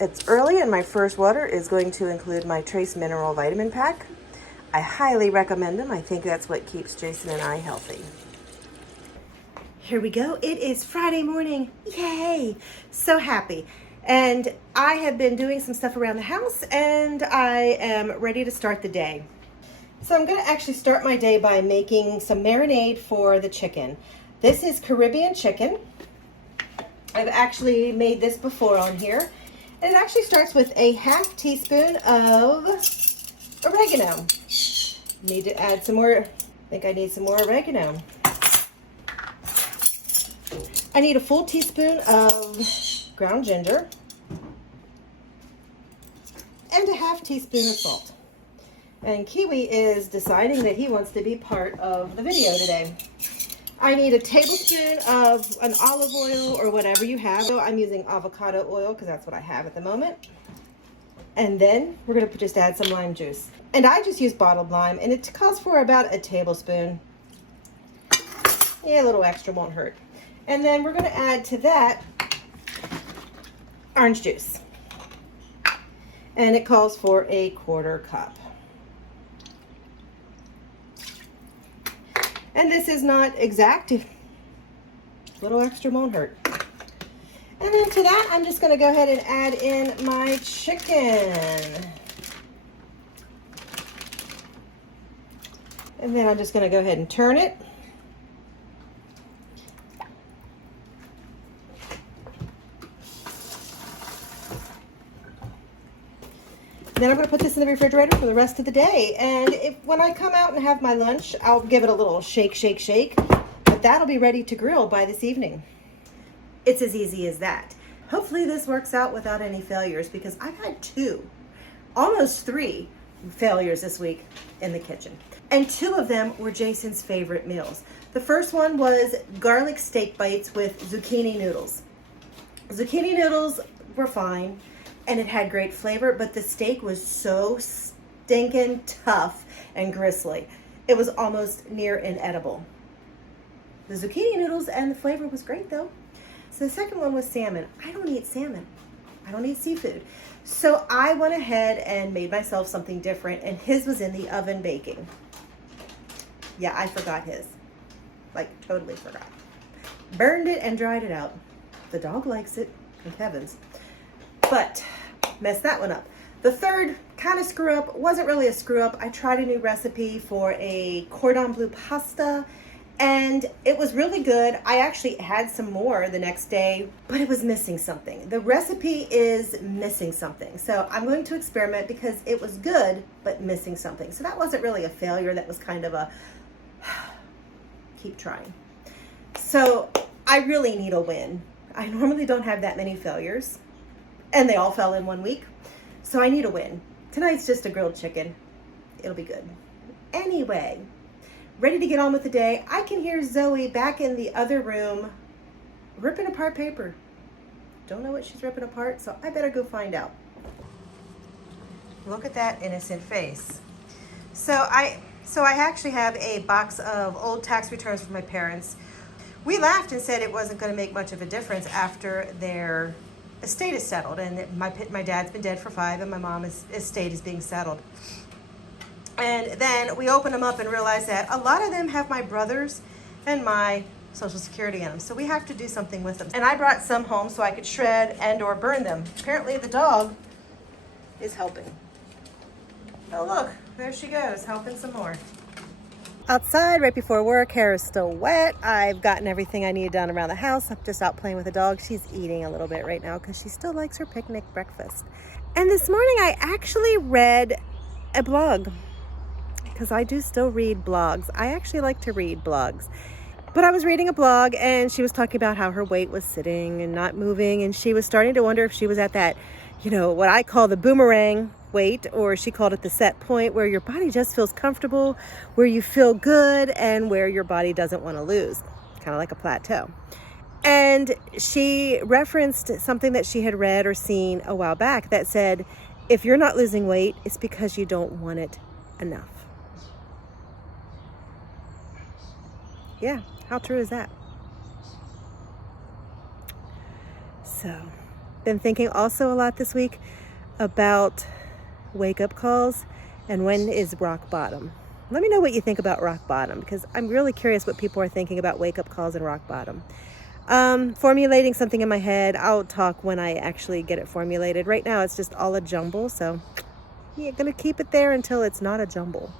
It's early and my first water is going to include my Trace Mineral Vitamin Pack. I highly recommend them. I think that's what keeps Jason and I healthy. Here we go. It is Friday morning. Yay! So happy. And I have been doing some stuff around the house and I am ready to start the day. So I'm going to actually start my day by making some marinade for the chicken. This is Caribbean chicken. I've actually made this before on here. And it actually starts with a half teaspoon of oregano. Need to add some more. I think I need some more oregano. I need a full teaspoon of ground ginger and a half teaspoon of salt. And Kiwi is deciding that he wants to be part of the video today. I need a tablespoon of an olive oil or whatever you have. So I'm using avocado oil because that's what I have at the moment. And then we're going to just add some lime juice. And I just use bottled lime and it calls for about a tablespoon. Yeah, a little extra won't hurt. And then we're going to add to that orange juice. And it calls for a 1/4 cup. And this is not exact. A little extra won't hurt. And then to that, I'm just going to go ahead and add in my chicken. And then I'm just going to go ahead and turn it. Then I'm going to put this in the refrigerator for the rest of the day. And when I come out and have my lunch, I'll give it a little shake, shake, shake. But that'll be ready to grill by this evening. It's as easy as that. Hopefully this works out without any failures because I've had 2, almost 3 failures this week in the kitchen. And 2 of them were Jason's favorite meals. The first one was garlic steak bites with zucchini noodles. Zucchini noodles were fine. And it had great flavor, but the steak was so stinking tough and gristly. It was almost near inedible. The zucchini noodles and the flavor was great though. So the second one was salmon. I don't eat salmon. I don't eat seafood. So I went ahead and made myself something different, and his was in the oven baking. Yeah, I forgot his. Like, totally forgot. Burned it and dried it out. The dog likes it, thank heavens. But messed that one up. The third kind of screw up, wasn't really a screw up. I tried a new recipe for a cordon bleu pasta and it was really good. I actually had some more the next day, but it was missing something. The recipe is missing something. So I'm going to experiment because it was good, but missing something. So that wasn't really a failure. That was kind of a keep trying. So I really need a win. I normally don't have that many failures. And they all fell in one week. So I need a win. Tonight's just a grilled chicken. It'll be good. Anyway, ready to get on with the day. I can hear Zoe back in the other room ripping apart paper. Don't know what she's ripping apart, so I better go find out. Look at that innocent face. So I actually have a box of old tax returns from my parents. We laughed and said it wasn't going to make much of a difference after their estate is settled, and my dad's been dead for 5 and my mom's estate is being settled. And then we opened them up and realized that a lot of them have my brother's and my social security in them, so we have to do something with them. And I brought some home so I could shred and or burn them. Apparently the dog is helping. Oh look, there she goes, helping some more. Outside right before work, hair is still wet. I've gotten everything I need done around the house. I'm just out playing with the dog. She's eating a little bit right now because she still likes her picnic breakfast. And this morning I actually read a blog because I do still read blogs. I actually like to read blogs. But I was reading a blog and she was talking about how her weight was sitting and not moving, and she was starting to wonder if she was at that, what I call the boomerang weight, or she called it the set point, where your body just feels comfortable, where you feel good, and where your body doesn't want to lose, kind of like a plateau. And she referenced something that she had read or seen a while back that said, if you're not losing weight, it's because you don't want it enough. Yeah, how true is that? So been thinking also a lot this week about wake-up calls and when is rock bottom. Let me know what you think about rock bottom, because I'm really curious what people are thinking about wake-up calls and rock bottom. Formulating something in my head. I'll talk when I actually get it formulated. Right now it's just all a jumble, so yeah, gonna keep it there until it's not a jumble.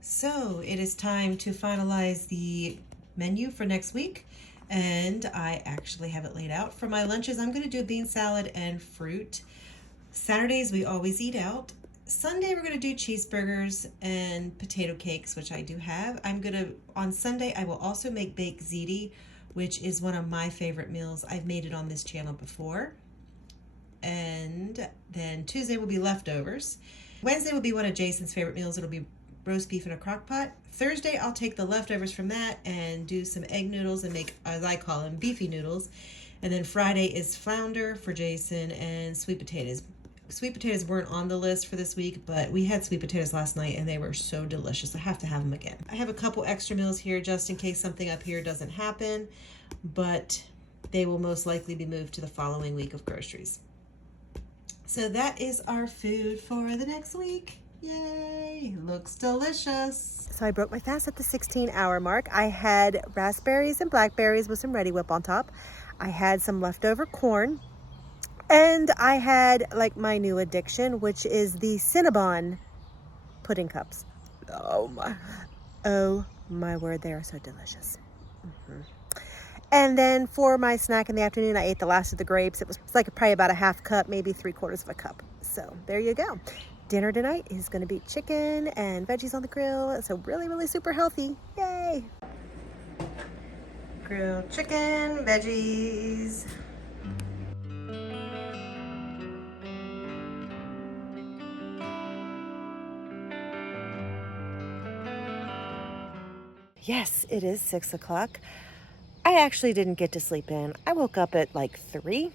So it is time to finalize the menu for next week, and I actually have it laid out. For my lunches, I'm going to do a bean salad and fruit. Saturdays we always eat out. Sunday we're going to do cheeseburgers and potato cakes, which I do have. On Sunday I will also make baked ziti, which is one of my favorite meals. I've made it on this channel before. And then Tuesday will be leftovers. Wednesday will be one of Jason's favorite meals. It'll be roast beef in a crock pot. Thursday, I'll take the leftovers from that and do some egg noodles and make, as I call them, beefy noodles. And then Friday is flounder for Jason and sweet potatoes. Sweet potatoes weren't on the list for this week, but we had sweet potatoes last night and they were so delicious. I have to have them again. I have a couple extra meals here just in case something up here doesn't happen, but they will most likely be moved to the following week of groceries. So that is our food for the next week. Yay, looks delicious. So I broke my fast at the 16-hour mark. I had raspberries and blackberries with some Ready Whip on top. I had some leftover corn, and I had like my new addiction, which is the Cinnabon pudding cups. Oh my word, they are so delicious. And then for my snack in the afternoon, I ate the last of the grapes. It was like probably about a half cup, maybe 3/4 of a cup. So there you go. Dinner tonight is going to be chicken and veggies on the grill. So really, really super healthy. Yay! Grilled chicken, veggies. Yes, it is 6 o'clock. I actually didn't get to sleep in. I woke up at like 3.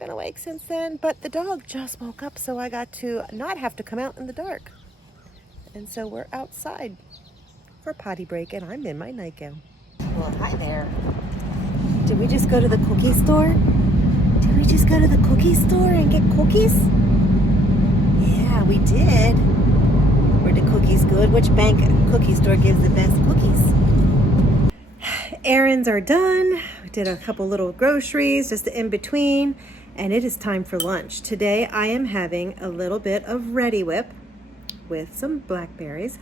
Been awake since then, but the dog just woke up, so I got to not have to come out in the dark. And so we're outside for a potty break, and I'm in my nightgown. Well, hi there. Did we just go to the cookie store? Did we just go to the cookie store and get cookies? Yeah, we did. Were the cookies good? Which bank cookie store gives the best cookies? Errands are done. We did a couple little groceries just in between, and it is time for lunch. Today I am having a little bit of Ready Whip with some blackberries.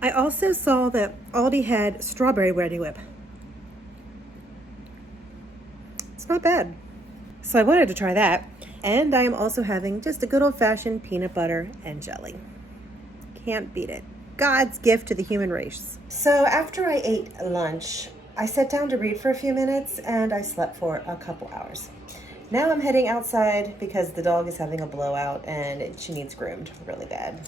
I also saw that Aldi had strawberry Ready Whip. It's not bad. So I wanted to try that. And I am also having just a good old-fashioned peanut butter and jelly. Can't beat it. God's gift to the human race. So after I ate lunch, I sat down to read for a few minutes and I slept for a couple hours. Now I'm heading outside because the dog is having a blowout and she needs groomed really bad.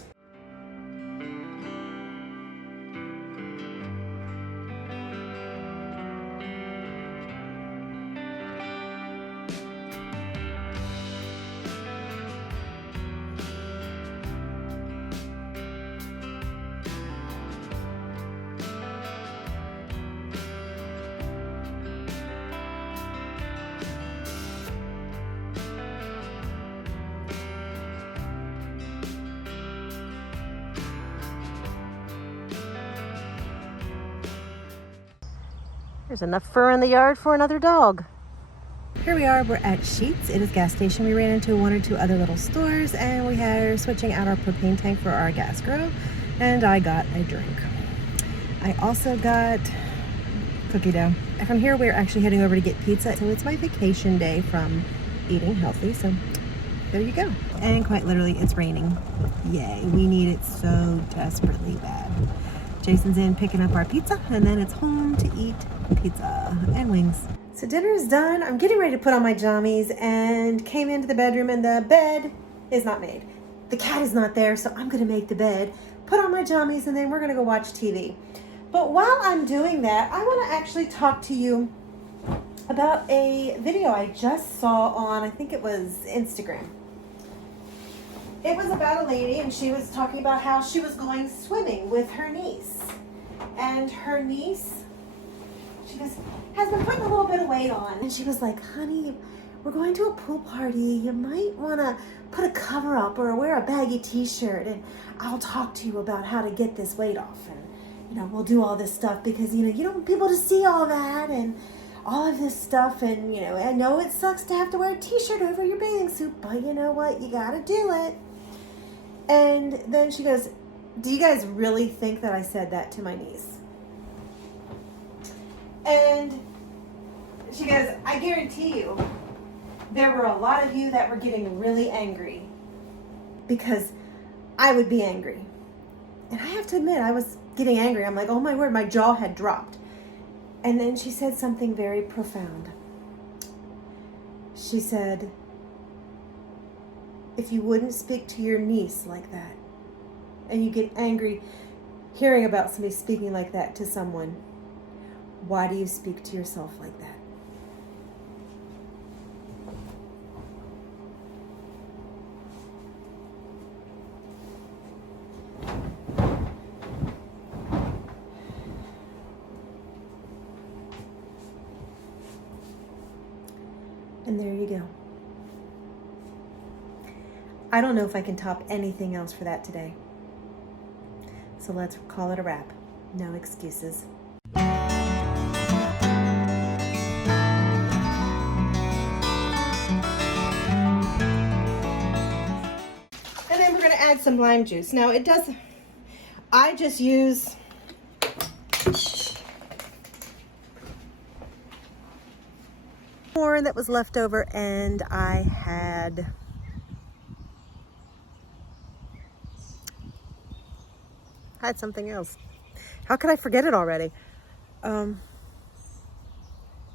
There's enough fur in the yard for another dog. Here we are, we're at Sheetz. It is a gas station. We ran into one or two other little stores and we are switching out our propane tank for our gas grill, and I got a drink. I also got cookie dough. And from here we're actually heading over to get pizza. So it's my vacation day from eating healthy, so there you go. And quite literally it's raining. Yay, we need it so desperately bad. Jason's in picking up our pizza, and then it's home to eat pizza and wings. So dinner is done. I'm getting ready to put on my jammies and came into the bedroom, and the bed is not made. The cat is not there, so I'm gonna make the bed, put on my jammies, and then we're gonna go watch TV. But while I'm doing that, I wanna actually talk to you about a video I just saw on, I think it was Instagram. It was about a lady, and she was talking about how she was going swimming with her niece. And her niece She goes, has been putting a little bit of weight on. And she was like, honey, we're going to a pool party. You might want to put a cover up or wear a baggy t-shirt, and I'll talk to you about how to get this weight off. And, you know, we'll do all this stuff because, you don't want people to see all that and all of this stuff. And, I know it sucks to have to wear a t-shirt over your bathing suit, but you know what? You got to do it. And then she goes, do you guys really think that I said that to my niece? And she goes, I guarantee you, there were a lot of you that were getting really angry because I would be angry. And I have to admit, I was getting angry. I'm like, oh my word, my jaw had dropped. And then she said something very profound. She said, if you wouldn't speak to your niece like that, and you get angry hearing about somebody speaking like that to someone, why do you speak to yourself like that? And there you go. I don't know if I can top anything else for that today. So let's call it a wrap. No excuses. And then we're going to add some lime juice. Now I just use corn that was left over, and I had something else. How could I forget it already?